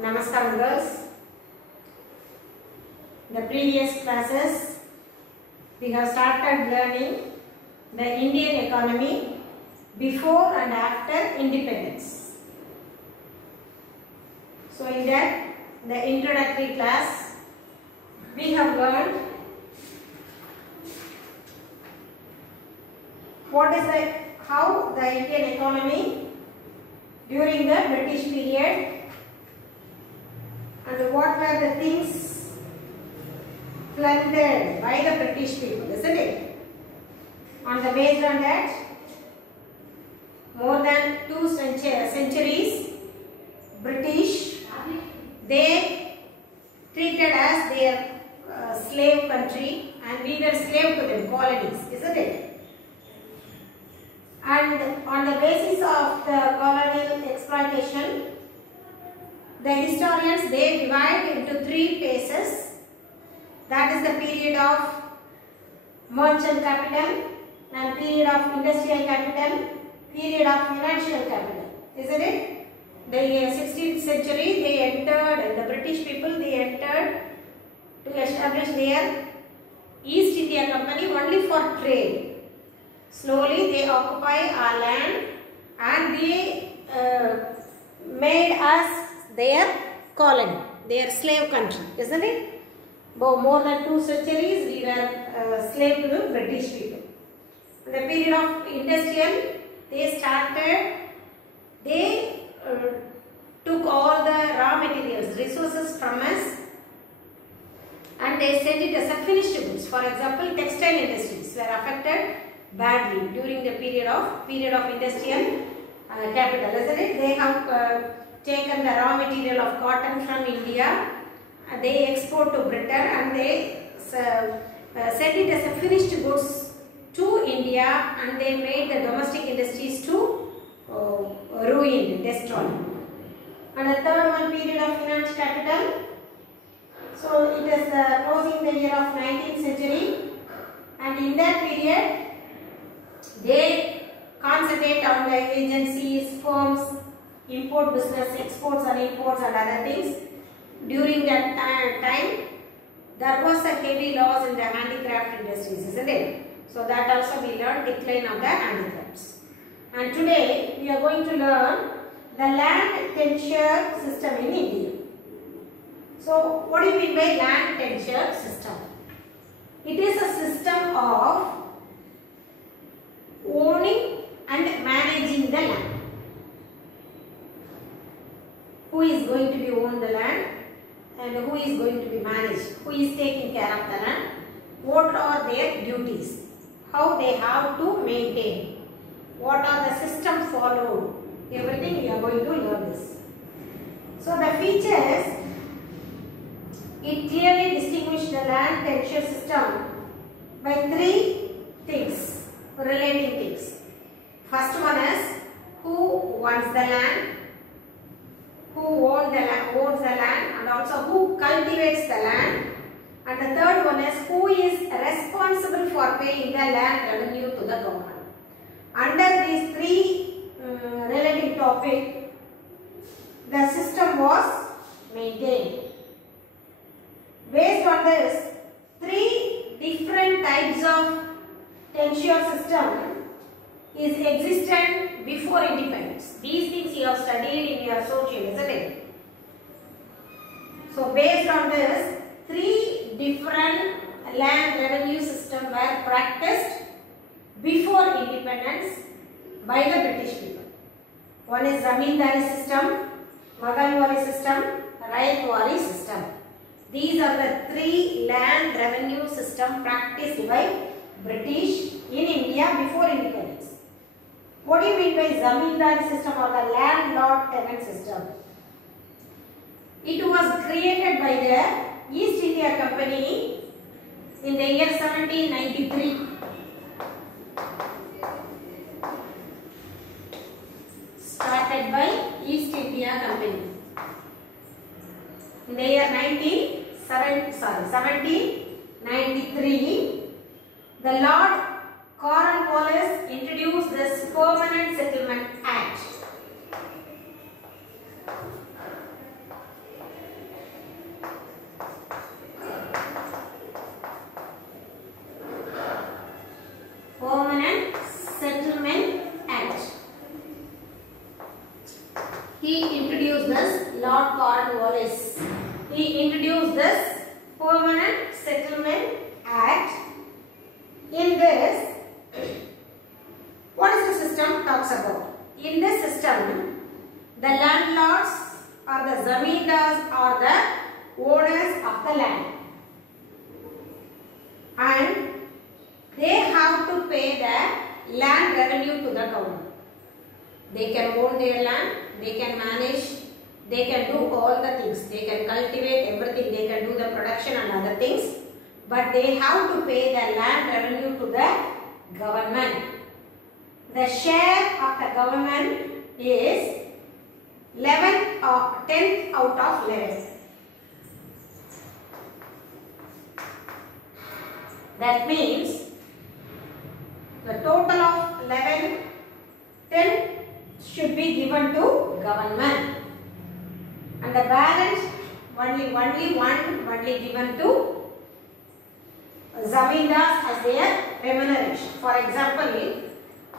Namaskar girls. The previous classes we have started learning the Indian economy before and after independence. So in that the introductory class we have learned how the Indian economy during the British period and what were the things plundered by the British people, isn't it? Based on that, more than 2 centuries, British, they treated as their slave country and we were slave to them, colonies, isn't it? And on the basis of the colonial exploitation, the historians, they divide into 3 phases. That is the period of merchant capital and period of industrial capital, period of financial capital, isn't it? The 16th century, the British people, they entered to establish their East India Company only for trade. Slowly they occupy our land and they made us their colony, their slave country, isn't it? For more than 2 centuries we were slave to the British people. In the period of industrial, they took all the raw materials, resources from us and they sent it as a finished goods. For example, textile industries were affected badly during the period of industrial capital, isn't it? They have taken the raw material of cotton from India, they export to Britain and they send it as a finished goods to India and they made the domestic industries to ruin, destroy. And the third one, period of financial capital. So it is closing the year of 19th century and in that period they concentrate on the agencies, firms, import business, exports and imports and other things. During that time, there was a heavy loss in the handicraft industries, isn't it? So that also we learned decline of the handicrafts. And today we are going to learn the land tenure system in India. So what do you mean by land tenure system? It is a system of owning and managing the land. Who is going to be own the land and who is going to be managed, who is taking care of the land, what are their duties, how they have to maintain, what are the system followed, everything we are going to learn this. So the features, it clearly distinguishes the land tenure system by 3 things, relating things. First one is who owns the land, who owns the land and also who cultivates the land, and the third one is who is responsible for paying the land revenue to the government. Under these 3 related topics, the system was maintained. Based on this, 3 different types of tenure system is existent before independence. These things you have studied in your social, isn't it? So based on this, 3 different land revenue systems were practiced before independence by the British people. One is Zamindari system, Maganwari system, Rayatwari system. These are the 3 land revenue systems practiced by British in India before independence. What do you mean by Zamindari system or the landlord tenant system? It was created by the East India Company in the year 1793. Started by East India Company. In the year 1793, the Lord Cornwallis introduced this Permanent Settlement Act. he introduced this Lord Cornwallis. He introduced this Permanent Settlement Act. In this, what is the system talks about? In this system, the landlords or the zamindars are the owners of the land, and they have to pay the land revenue to the government. They can own their land, they can manage, they can do all the things, they can cultivate everything, they can do the production and other things, but they have to pay the land revenue to the government. The share of the government is 10th out of 11. That means the total of 10 should be given to government, and the balance only given to zamindars as their remuneration. For example,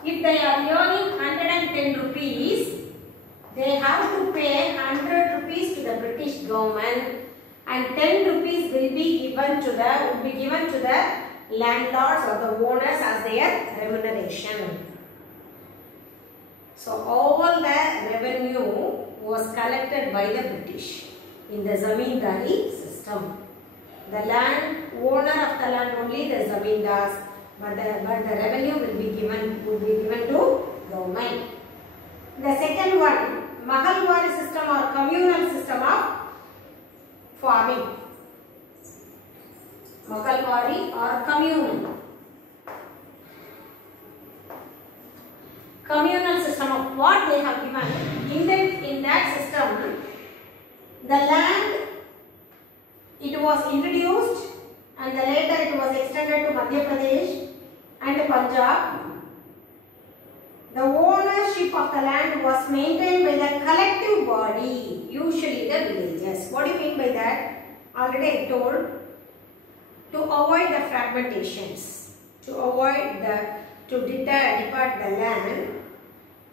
if they are earning 110 rupees, they have to pay 100 rupees to the British government, and 10 rupees will be given to the landlords or the owners as their remuneration. So all the revenue was collected by the British in the zamindari system. The land owner of the land only the zamindars, but the revenue will be given to government. The second one, Mahalwari system or communal system of farming. Mahalwari or communal system of what they have given. In that system, the land, it was introduced, and later it was extended to Madhya Pradesh and Punjab. The ownership of the land was maintained by the collective body, usually the villages. What do you mean by that? Already I told, to avoid the fragmentations, to depart the land,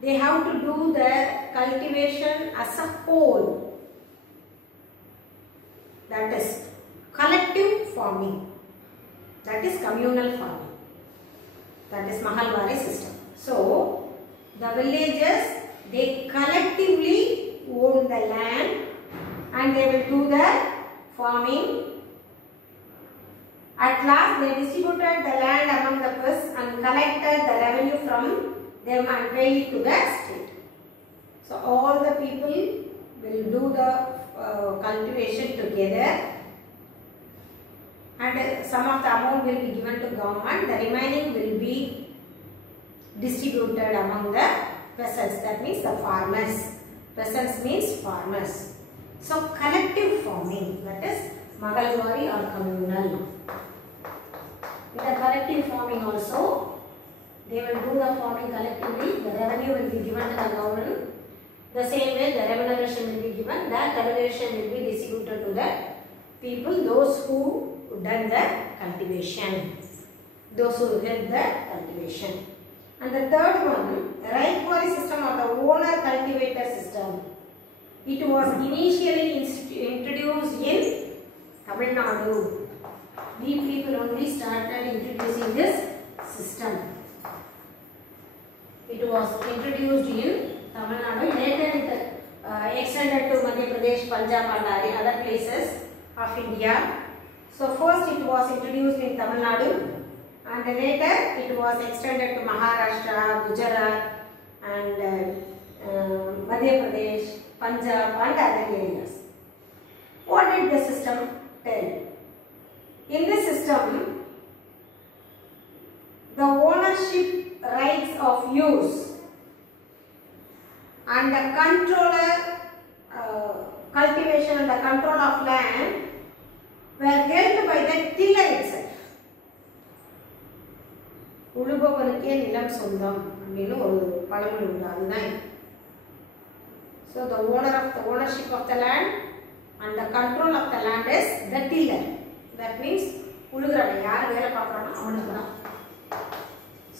they have to do the cultivation as a whole. That is collective farming. That is communal farming. That is Mahalwari system. So, the villages, they collectively own the land and they will do the farming. At last, they distributed the land among the peasants and collected the revenue from them and paid it to the state. So, all the people will do the cultivation together, and some of the amount will be given to government. The remaining will be distributed among the peasants. That means the farmers. Peasants means farmers. So, collective farming, that is Mahalwari or communal. With the collective farming also, they will do the farming collectively. The revenue will be given to the government. The same way the remuneration will be given. That remuneration will be distributed to the people, those who done the cultivation, those who help the cultivation. And the third one, Raipuri system or the owner cultivator system. It was initially introduced in Tamil Nadu. We people only started introducing this system. It was introduced in Tamil Nadu. Later it extended to Madhya Pradesh, Punjab and other places of India. So first it was introduced in Tamil Nadu, and later it was extended to Maharashtra, Gujarat and Madhya Pradesh, Punjab and other areas. What did the system tell? In this system, the ownership rights of use and the controller cultivation and the control of land were held by the tiller itself. உழுபவனுக்கே நிலம் சொந்தம் அப்படினு ஒரு பழமொழி உண்டு. அதுதான். So the ownership of the land and the control of the land is the tiller. That means உழுகிறவன் யார் வேலை பார்க்கறானோ அவனுக்கு தான்.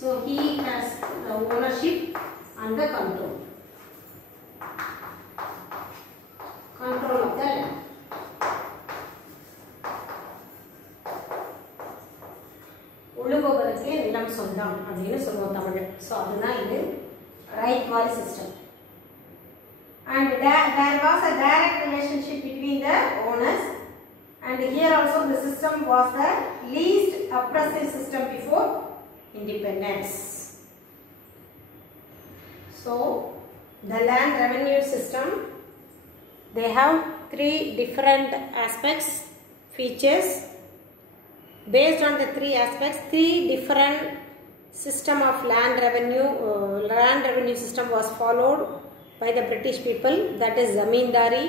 So he has the ownership and the control. நிலம் சொந்தம் அப்படின்னு சொல்லுவோம் தமிழ். ஸோ அதுதான் இது ரைட் வாரி system. And there was a direct relationship between the owners, and here also the system was the least oppressive system before independence. So the land revenue system, they have three different aspects, features. Based on the three aspects, three different system of land revenue system was followed by the British people, that is Zamindari,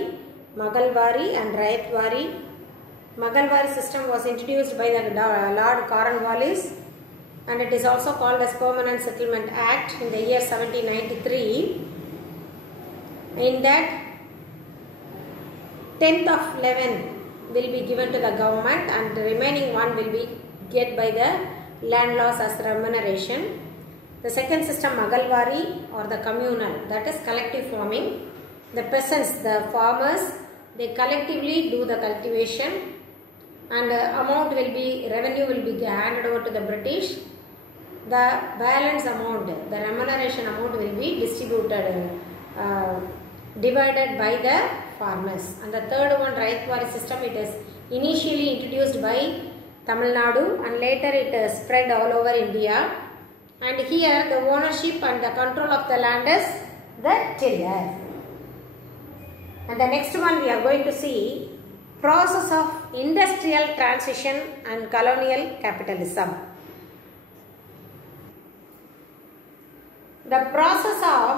Magalwari and Rayatwari. Magalwari system was introduced by the Lord Cornwallis, and it is also called as Permanent Settlement Act in the year 1793. In that, 10th of 11 will be given to the government, and the remaining one will be get by the landlords as remuneration. The second system, Magalwari or the communal, that is collective farming. The peasants, the farmers, they collectively do the cultivation, and revenue will be handed over to the British. The balance amount, the remuneration amount will be divided by the farmers. And the third one, Rayatwari system, it is initially introduced by Tamil Nadu, and later it spread all over India. And here the ownership and the control of the land is the tiller. And the next one we are going to see, process of industrial transition and colonial capitalism. The process of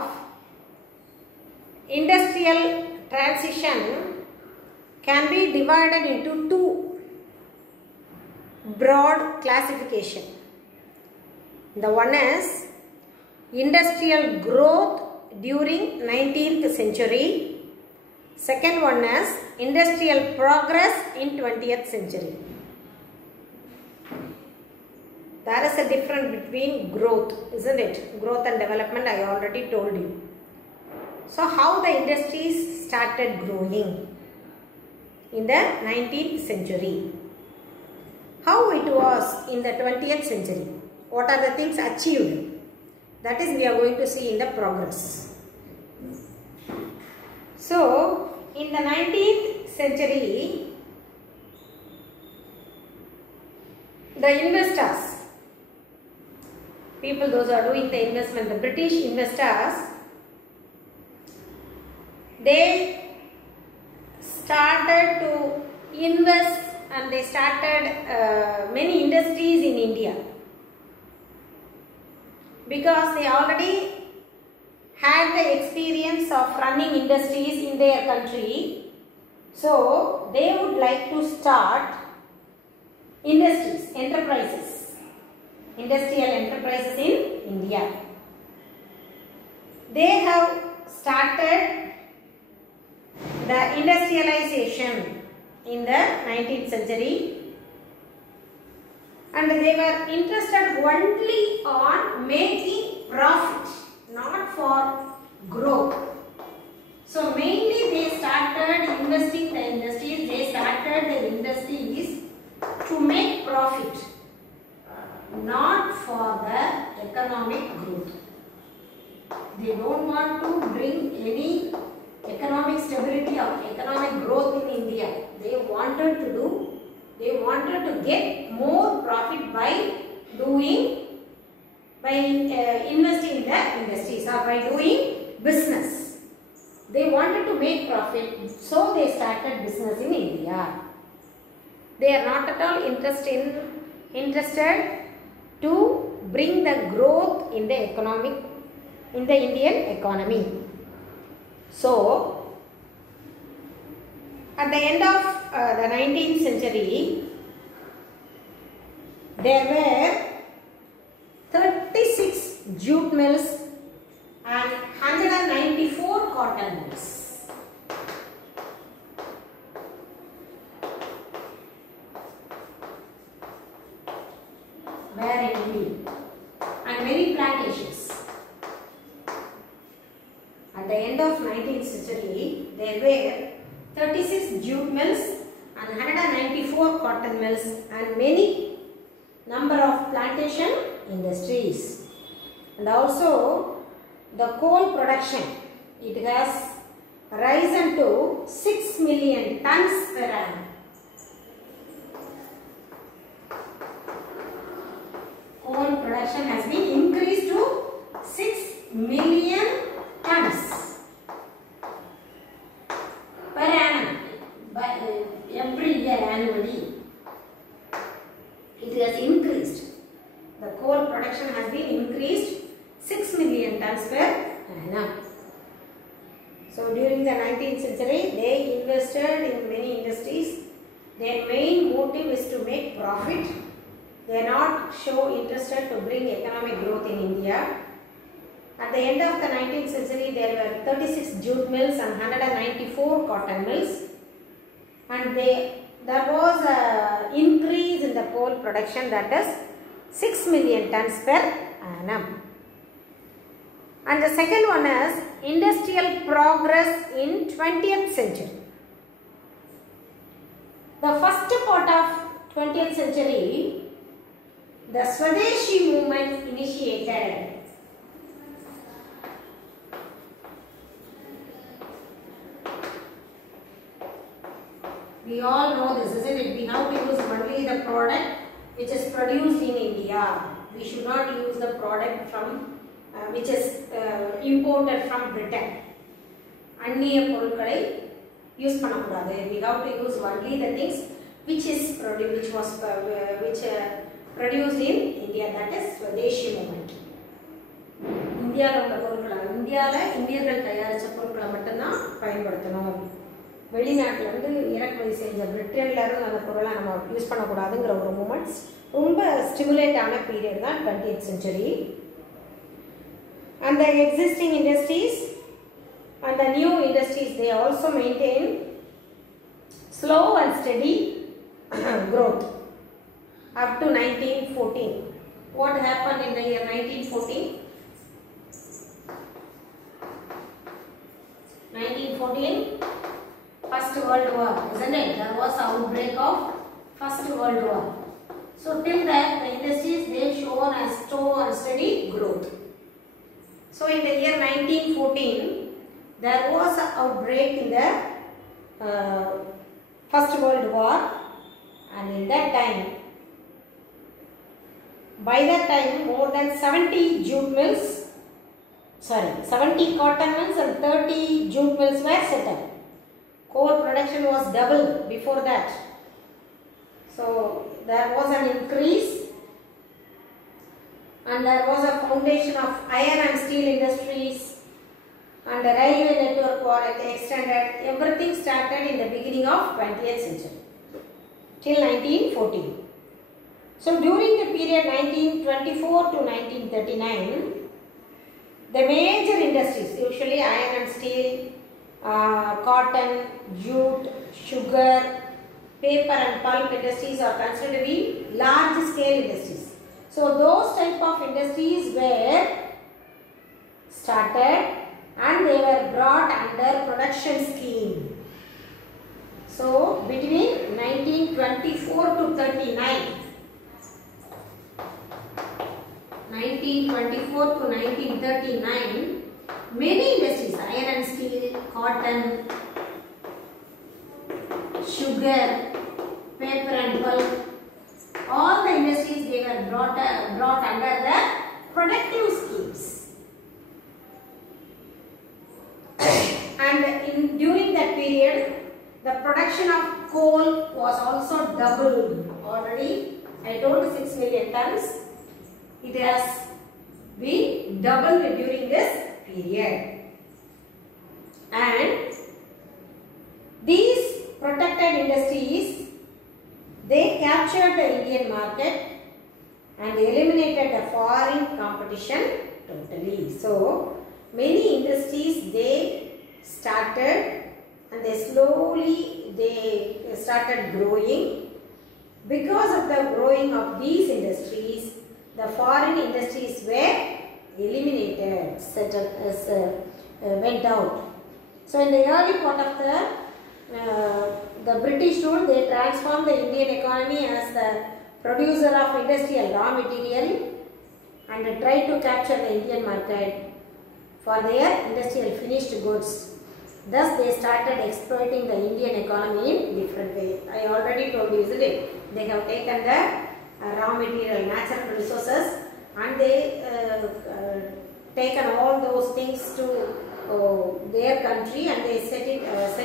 industrial transition can be divided into two broad classification. The one is industrial growth during 19th century. Second one is industrial progress in 20th century. There is a difference between growth, isn't it? Growth and development, I already told you. So how the industries started growing in the 19th century? How it was in the 20th century? What are the things achieved? That is we are going to see in the progress. So in the 19th century, the investors, people those who are doing the investment, the British investors, they started to invest, and they started many industries in India, because they already had the experience of running industries in their country. So they would like to start industries, industrial enterprises in India. They have started the industrialization in the 19th century, and they were interested only on making profit, not for growth. So mainly they started investing the industries, they started the industries to make profit, not for the economic growth. They don't want to bring any economic stability or economic growth in India. They wanted to get more profit by investing in the industries or by doing business. They wanted to make profit, so they started business in India. They are not at all interested to bring the growth in the Indian economy. So at the end of the 19th century, there were 36 jute mills and 194 cotton mills. Were in India, and many plantations. At the end of 19th century, there were 36 jute mills and 194 cotton mills and many number of plantation industries. And also the coal production, it has risen to 6 million tons per annum. Coal production has been increased to 6 million tons per annum by every year annually. It has increased. The coal production has been increased 6 million tons per annum. So during the 19th century, they invested in many industries. Their main motive is to make profit. They are not so interested to bring economic growth in India. At the end of the 19th century, there were 36 jute mills and 194 cotton mills. And there was an increase in the coal production, that is 6 million tons per annum. And the second one is industrial progress in 20th century. The first part of 20th century, the Swadeshi movement initiated. We all know this, isn't it? We have to use only the product which is produced in India. We should not use the product from which is imported from Britain. Anniya பொருட்களை use பண்ணக்கூடாது. We have to use only the things which produced in India, that is Swadeshi movement. இந்தியால உள்ள பொருட்களை இந்தியர்கள் தயாரிச்ச பொருட்களை மட்டும் தான் பயன்படுத்தணும். வெளிநாட்டுல இருந்து இறக்குமதி செஞ்ச பிரிட்டன்ல இருந்து அந்த பொருளை நம்ம யூஸ் பண்ணக்கூடாதுங்கிற ஒரு மூமெண்ட்ஸ் ரொம்ப ஸ்டிமுலேட் ஆன பீரியட் தான் 20th century. And the existing industries and the new industries, they also maintain slow and steady growth up to 1914. What happened in the year 1914? 1914, First World War, isn't it? There was an outbreak of First World War. So till that, the industries, they shown a slow and steady growth. So in the year 1914, there was an outbreak in the First World War, and in that time, by that time, more than 70 cotton mills and 30 jute mills were set up. Coal production was double before that. So there was an increase, and there was a foundation of iron and steel industries, and the railway network was extended. Everything started in the beginning of 20th century till 1914. So during the period 1924 to 1939, the major industries, usually iron and steel, cotton, jute, sugar, paper and pulp industries are considered to be large scale industries. So those type of industries were started and they were brought under production scheme. So between 1924 to 1924 to 1939, many industries, iron and steel, cotton, sugar, paper and pulp, all the industries, they were brought under the productive schemes. And during that period, the production of coal was also doubled. Already I told 6 million tons. It has been doubled during this period. And these protected industries, they captured the Indian market and eliminated the foreign competition totally. So many industries, they started and they slowly started growing. Because of the growing of these industries, the foreign industries were eliminated, went out. So in the early part of the British rule, they transformed the Indian economy as the producer of industrial raw material and tried to capture the Indian market for their industrial finished goods. Thus, they started exploiting the Indian economy in different ways. I already told you, isn't it? They have taken the raw material, natural resources, and they taken all those things to their country, and they sent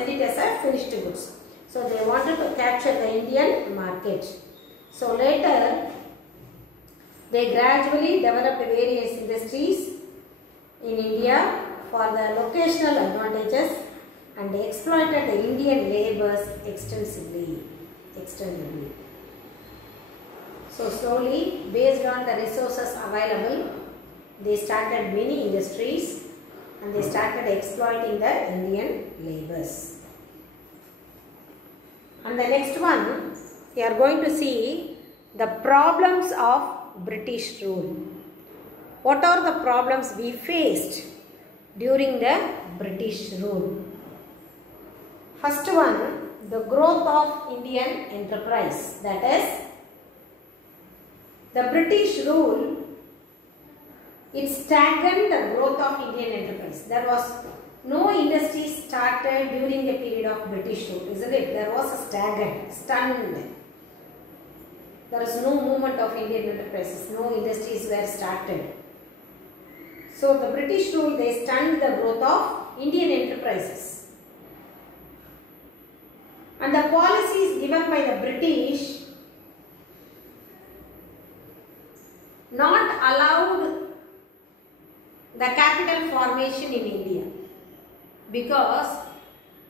it as a finished goods. So they wanted to capture the Indian market. So later, they gradually developed various industries in India for the locational advantages, and they exploited the Indian labours extensively. So slowly, based on the resources available, they started many industries and they started exploiting the Indian labours. And the next one, we are going to see the problems of British rule. What are the problems we faced during the British rule? First one, the growth of Indian enterprise. That is, the British rule, it stagnant the growth of Indian enterprise. There was no industry started during the period of British rule, isn't it? There was a stunned. There was no movement of Indian enterprises. No industries were started. So the British rule, they stunned the growth of Indian enterprises. And the policies given by the British not allowed the capital formation in India, because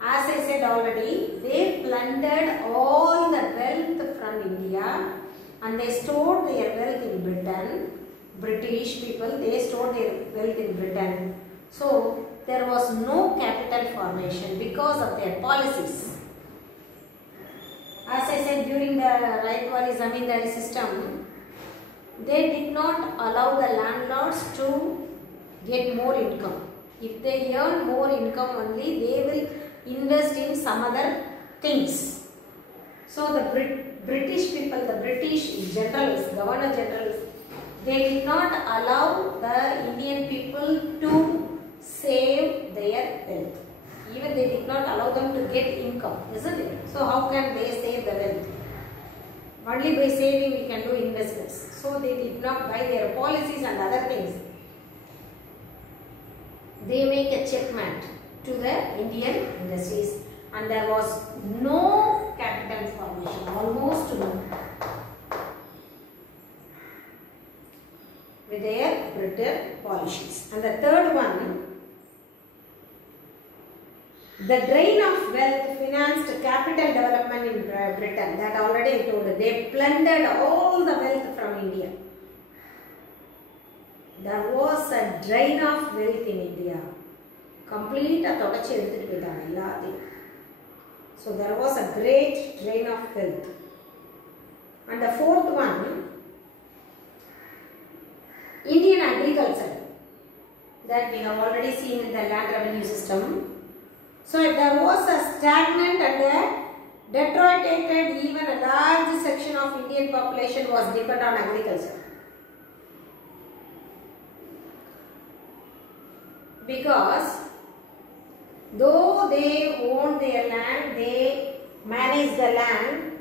as I said already, they plundered all the wealth from India and they stored their wealth in Britain. British people, they stored their wealth in Britain. So there was no capital formation because of their policies. As I said, during the Raikwari Zamindari system, they did not allow the landlords to get more income. If they earn more income only, they will invest in some other things. So the British people, the British generals, governor generals, they did not allow the Indian people to save their wealth. Even they did not allow them to get income, isn't it? So how can they save the wealth? Only by saving we can do investments. So they did not, by their policies and other things, they make a checkmate to the Indian industries, and there was no capital formation, almost no, with their British policies. And the third one, the drain of wealth financed capital development in Britain. That already I told you. They plundered all the wealth from India. There was a drain of wealth in India. Complete a So there was a great drain of wealth. And the fourth one, Indian agriculture. That we have already seen in the land revenue system. So there was a stagnant and a deteriorated, even a large section of Indian population was dependent on agriculture. Because though they own their land, they manage the land,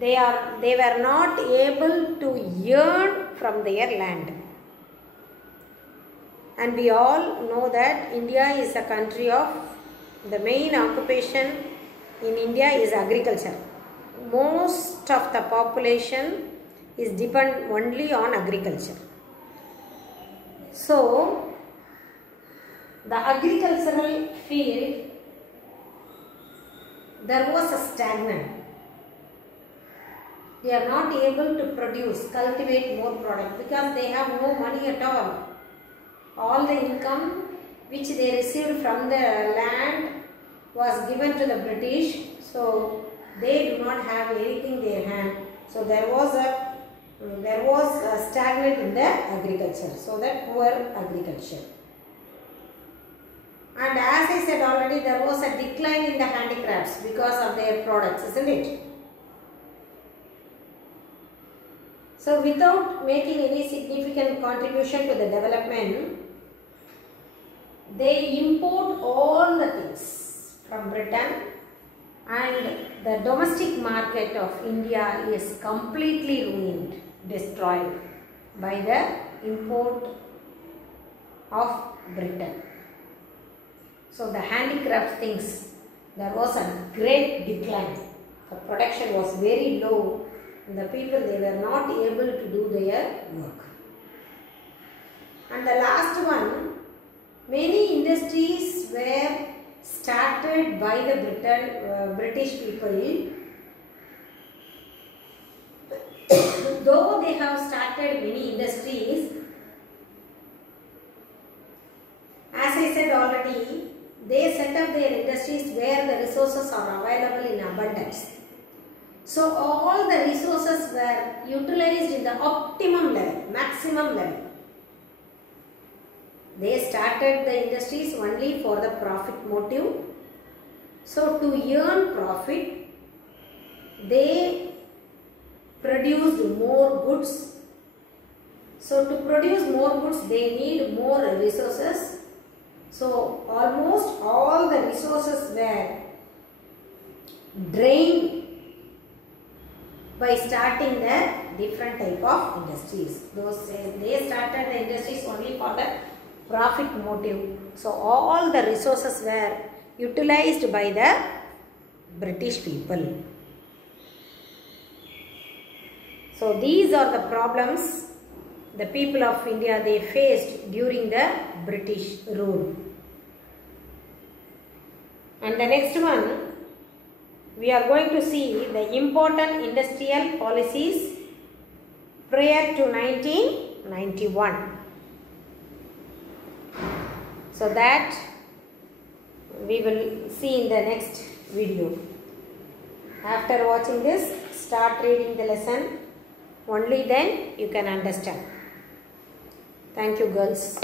they were not able to earn from their land. And we all know that India is a country of, the main occupation in India is agriculture. Most of the population is depend only on agriculture. So the agricultural field, there was a stagnant. They are not able to produce, cultivate more product because they have no money at all. All the income which they received from the land was given to the British, so they do not have anything in their hand. So there was a stagnant in the agriculture, so that poor agriculture. And as I said already, there was a decline in the handicrafts because of their products, isn't it? So without making any significant contribution to the development, they import all the things from Britain, and the domestic market of India is completely ruined, destroyed by the import of Britain. So the handicraft things, there was a great decline. The production was very low and the people, they were not able to do their work. And the last one, many industries were started by the British people. Though they have started many industries, as I said already, they set up their industries where the resources are available in abundance. So all the resources were utilized in the optimum level, maximum level. They started the industries only for the profit motive. So to earn profit, they produced more goods. So to produce more goods, they need more resources. So almost all the resources were drained by starting the different type of industries. They started the industries only for the profit motive. So all the resources were utilized by the British people. So these are the problems the people of India, they faced during the British rule. And the next one, we are going to see the important industrial policies prior to 1991. So that we will see in the next video. After watching this, start reading the lesson. Only then you can understand. Thank you, girls.